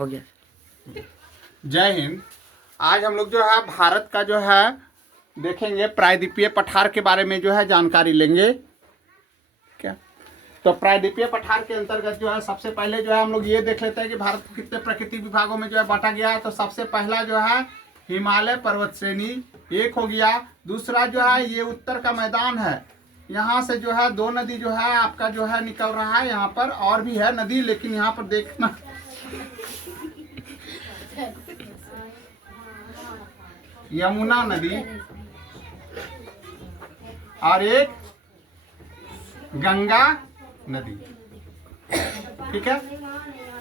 हो गया। जय हिंद। आज हम लोग जो है भारत का जो है देखेंगे प्रायद्वीपीय पठार के बारे में जो है जानकारी लेंगे। क्या तो प्रायद्वीपीय पठार के अंतर्गत जो है सबसे पहले जो है हम लोग ये देख लेते हैं कि भारत को कितने प्राकृतिक विभागों में जो है बांटा गया है। तो सबसे पहला जो है हिमालय पर्वत श्रेणी एक हो गया। दूसरा जो है ये उत्तर का मैदान है, यहाँ से जो है 2 नदी जो है आपका जो है निकल रहा है। यहाँ पर और भी है नदी, लेकिन यहाँ पर देखना यमुना नदी और एक गंगा नदी, ठीक है।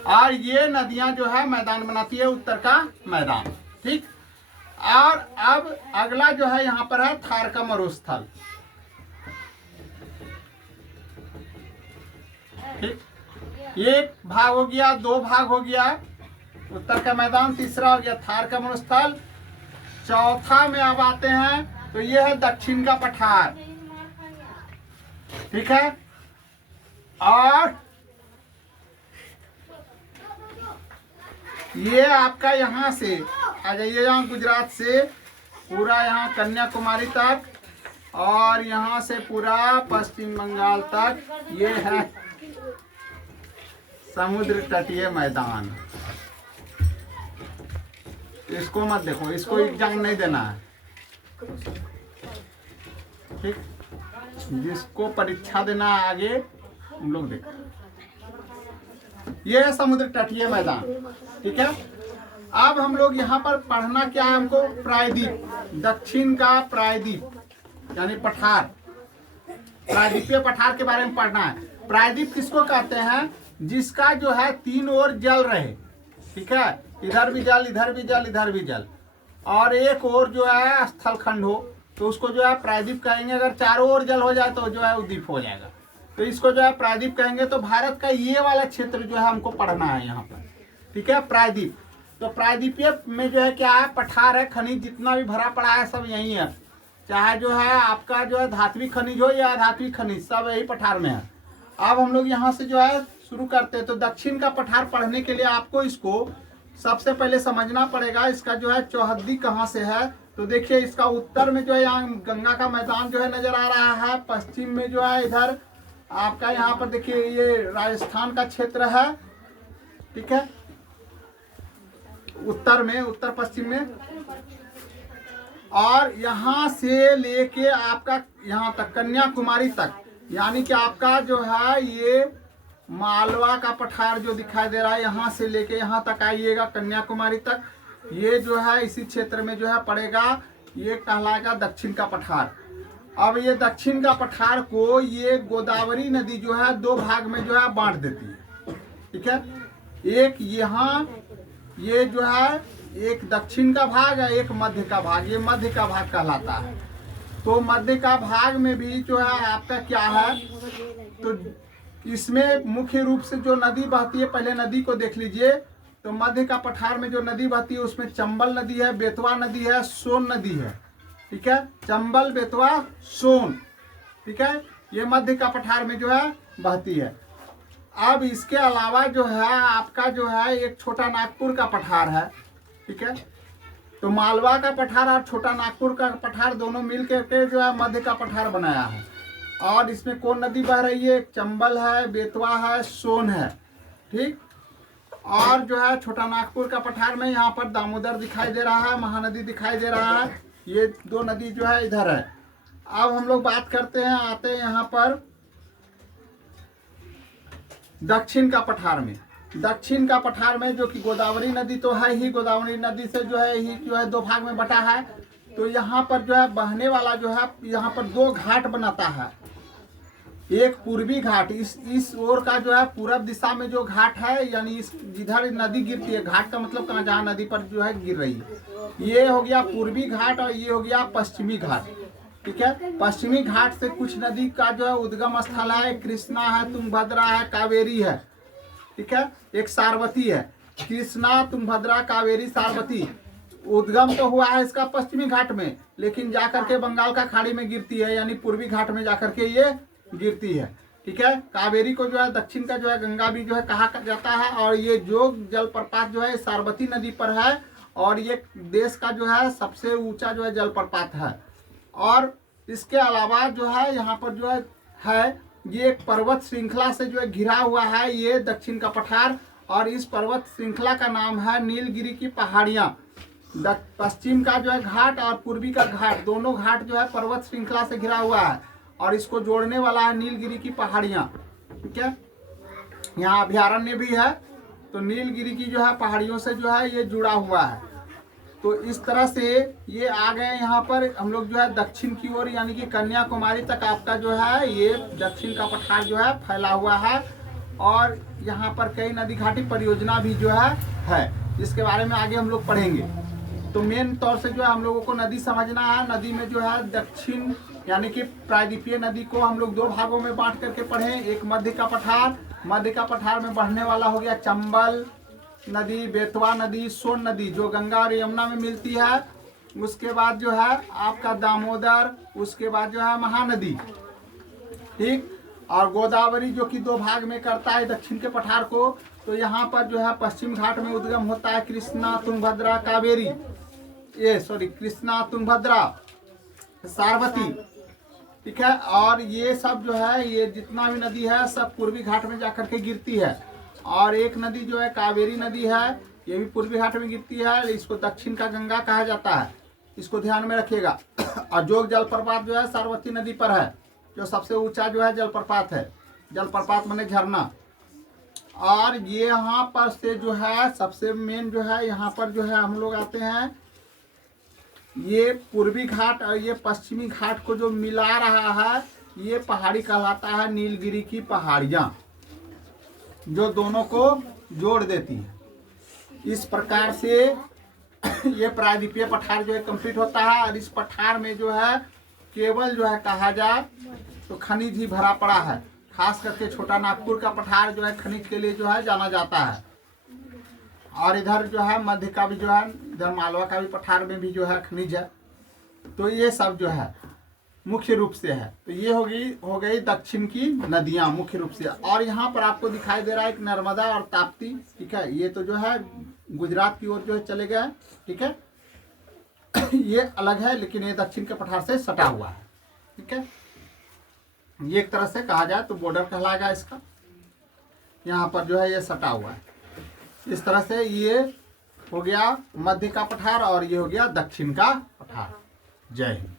और ये नदियां जो है मैदान बनाती है, उत्तर का मैदान, ठीक। और अब अगला जो है यहाँ पर है थार का मरुस्थल, ठीक। एक भाग हो गया, 2 भाग हो गया उत्तर का मैदान, तीसरा हो गया थार का मरुस्थल। चौथा में अब आते हैं तो ये है दक्षिण का पठार, ठीक है। और ये आपका यहाँ से आ जाइए, यहाँ गुजरात से पूरा यहाँ कन्याकुमारी तक और यहाँ से पूरा पश्चिम बंगाल तक ये है समुद्र तटीय मैदान। इसको मत देखो, इसको एग्जाम नहीं देना है, ठीक। जिसको परीक्षा देना है आगे हम लोग देखो, ये है समुद्र तटीय मैदान, ठीक है। अब हम लोग यहाँ पर पढ़ना क्या है हमको, प्रायद्वीप, दक्षिण का प्रायद्वीप यानी पठार, प्रायद्वीपीय पठार के बारे में पढ़ना है। प्रायद्वीप किसको कहते हैं, जिसका जो है 3 ओर जल रहे, ठीक है। इधर भी जल, इधर भी जल, इधर भी जल, और एक ओर जो है स्थल खंड हो तो उसको जो है प्रायद्वीप कहेंगे। अगर चारों ओर जल हो जाए तो जो है उद्वीप हो जाएगा, तो इसको जो है प्रायद्वीप कहेंगे। तो भारत का ये वाला क्षेत्र जो है हमको पढ़ना है यहाँ पर, ठीक है, प्रायद्वीप। तो प्रायद्वीपीय में जो है क्या है, पठार है, खनिज जितना भी भरा पड़ा है सब यही है, चाहे जो है आपका जो है धात्विक खनिज हो या अधात्विक खनिज, सब यही पठार में है। अब हम लोग यहाँ से जो है शुरू करते हैं। तो दक्षिण का पठार पढ़ने के लिए आपको इसको सबसे पहले समझना पड़ेगा, इसका जो है चौहद्दी कहाँ से है। तो देखिए इसका उत्तर में जो है यहाँ गंगा का मैदान जो है नजर आ रहा है, पश्चिम में जो है इधर आपका यहाँ पर देखिए ये राजस्थान का क्षेत्र है, ठीक है, उत्तर में, उत्तर पश्चिम में। और यहाँ से लेके आपका यहाँ तक कन्याकुमारी तक, यानी कि आपका जो है ये मालवा का पठार जो दिखाई दे रहा है, यहाँ से लेके यहाँ तक आइएगा कन्याकुमारी तक, ये जो है इसी क्षेत्र में जो है पड़ेगा, ये कहलाएगा दक्षिण का पठार। अब ये दक्षिण का पठार को ये गोदावरी नदी जो है 2 भाग में जो है बांट देती है, ठीक है। एक यहाँ ये जो है एक दक्षिण का भाग है, एक मध्य का भाग, ये मध्य का भाग कहलाता है। तो मध्य का भाग में भी जो है आपका क्या है, तो इसमें मुख्य रूप से जो नदी बहती है, पहले नदी को देख लीजिए। तो मध्य का पठार में जो नदी बहती है उसमें चंबल नदी है, बेतवा नदी है, सोन नदी है, ठीक है। चंबल, बेतवा, सोन, ठीक है, ये मध्य का पठार में जो है बहती है। अब इसके अलावा जो है आपका जो है एक छोटा नागपुर का पठार है, ठीक है। तो मालवा का पठार और छोटा नागपुर का पठार दोनों मिल करके जो है मध्य का पठार बनाया है। और इसमें कौन नदी बह रही है, चंबल है, बेतवा है, सोन है, ठीक। और जो है छोटा नागपुर का पठार में यहाँ पर दामोदर दिखाई दे रहा है, महानदी दिखाई दे रहा है, ये 2 नदी जो है इधर है। अब हम लोग बात करते हैं, आते हैं यहाँ पर दक्षिण का पठार में। दक्षिण का पठार में जो कि गोदावरी नदी तो है ही, गोदावरी नदी से जो है ही जो है 2 भाग में बटा है। तो यहाँ पर जो है बहने वाला जो है यहाँ पर 2 घाट बनाता है। एक पूर्वी घाट, इस ओर का जो है पूरब दिशा में जो घाट है, यानी इस जिधर नदी गिरती है, घाट का मतलब कहाँ, जहाँ नदी पर जो है गिर रही है, ये हो गया पूर्वी घाट और ये हो गया पश्चिमी घाट, ठीक है। पश्चिमी घाट से कुछ नदी का जो है उद्गम स्थल है, कृष्णा है, तुंगभद्रा है, कावेरी है, ठीक है, एक सारवती है। कृष्णा, तुंगभद्रा, कावेरी, सारवती उद्गम तो हुआ है इसका पश्चिमी घाट में, लेकिन जाकर के बंगाल का खाड़ी में गिरती है, यानी पूर्वी घाट में जाकर के ये गिरती है। ठीक है। कावेरी को जो है दक्षिण का जो है गंगा भी जो है कहा जाता है। और ये जोग जलप्रपात जो है सारवती नदी पर है और ये देश का जो है सबसे ऊंचा जो है जलप्रपात है। और इसके अलावा जो है यहाँ पर जो है ये एक पर्वत श्रृंखला से जो है घिरा हुआ है ये दक्षिण का पठार। और इस पर्वत श्रृंखला का नाम है नीलगिरी की पहाड़ियाँ। पश्चिम का जो है घाट और पूर्वी का घाट, दोनों घाट जो है पर्वत श्रृंखला से घिरा हुआ है और इसको जोड़ने वाला है नीलगिरी की पहाड़ियाँ। ठीक है, यहाँ अभयारण्य भी है, तो नीलगिरी की जो है पहाड़ियों से जो है ये जुड़ा हुआ है। तो इस तरह से ये आ गए यहाँ पर हम लोग जो है दक्षिण की ओर, यानी कि कन्याकुमारी तक आपका जो है ये दक्षिण का पठार जो है फैला हुआ है। और यहाँ पर कई नदी घाटी परियोजना भी जो है जिसके बारे में आगे हम लोग पढ़ेंगे। तो मेन तौर से जो है हम लोगों को नदी समझना है। नदी में जो है दक्षिण यानी कि प्रायद्वीपीय नदी को हम लोग दो भागों में बांट करके पढ़े। एक मध्य का पठार, मध्य का पठार में बढ़ने वाला हो गया चंबल नदी, बेतवा नदी, सोन नदी जो गंगा और यमुना में मिलती है। उसके बाद जो है आपका दामोदर, उसके बाद जो है महानदी, ठीक। और गोदावरी जो कि दो भाग में करता है दक्षिण के पठार को। तो यहाँ पर जो है पश्चिम घाट में उद्गम होता है कृष्णा, तुंगभद्रा, कावेरी, कृष्णा, तुंगभद्रा, सारवती, ठीक है। और ये सब जो है ये जितना भी नदी है सब पूर्वी घाट में जाकर के गिरती है। और एक नदी जो है कावेरी नदी है, ये भी पूर्वी घाट में गिरती है, इसको दक्षिण का गंगा कहा जाता है, इसको ध्यान में रखिएगा। और जोग जलप्रपात जो है सारवती नदी पर है, जो सबसे ऊंचा जो है जलप्रपात है। जलप्रपात माने झरना। और ये यहाँ पर से जो है सबसे मेन जो है यहाँ पर जो है हम लोग आते हैं, ये पूर्वी घाट और ये पश्चिमी घाट को जो मिला रहा है ये पहाड़ी कहलाता है नीलगिरी की पहाड़ियाँ, जो दोनों को जोड़ देती है। इस प्रकार से ये प्रायद्वीपीय पठार जो है कंप्लीट होता है। और इस पठार में जो है केवल जो है कहा जाए तो खनिज ही भरा पड़ा है। खास करके छोटा नागपुर का पठार जो है खनिज के लिए जो है जाना जाता है। और इधर जो है मध्य का भी जो है, इधर मालवा का भी पठार में भी जो है खनिज है। तो ये सब जो है मुख्य रूप से है। तो ये हो गई दक्षिण की नदियां मुख्य रूप से। और यहाँ पर आपको दिखाई दे रहा है एक नर्मदा और ताप्ती, ठीक है। ये तो जो है गुजरात की ओर जो है चले गए, ठीक है। ये अलग है लेकिन ये दक्षिण के पठार से सटा हुआ है, ठीक है। ये एक तरह से कहा जाए तो बॉर्डर कहलाएगा इसका। यहाँ पर जो है ये सटा हुआ है। इस तरह से ये हो गया मध्य का पठार और ये हो गया दक्षिण का पठार। जय हिंद।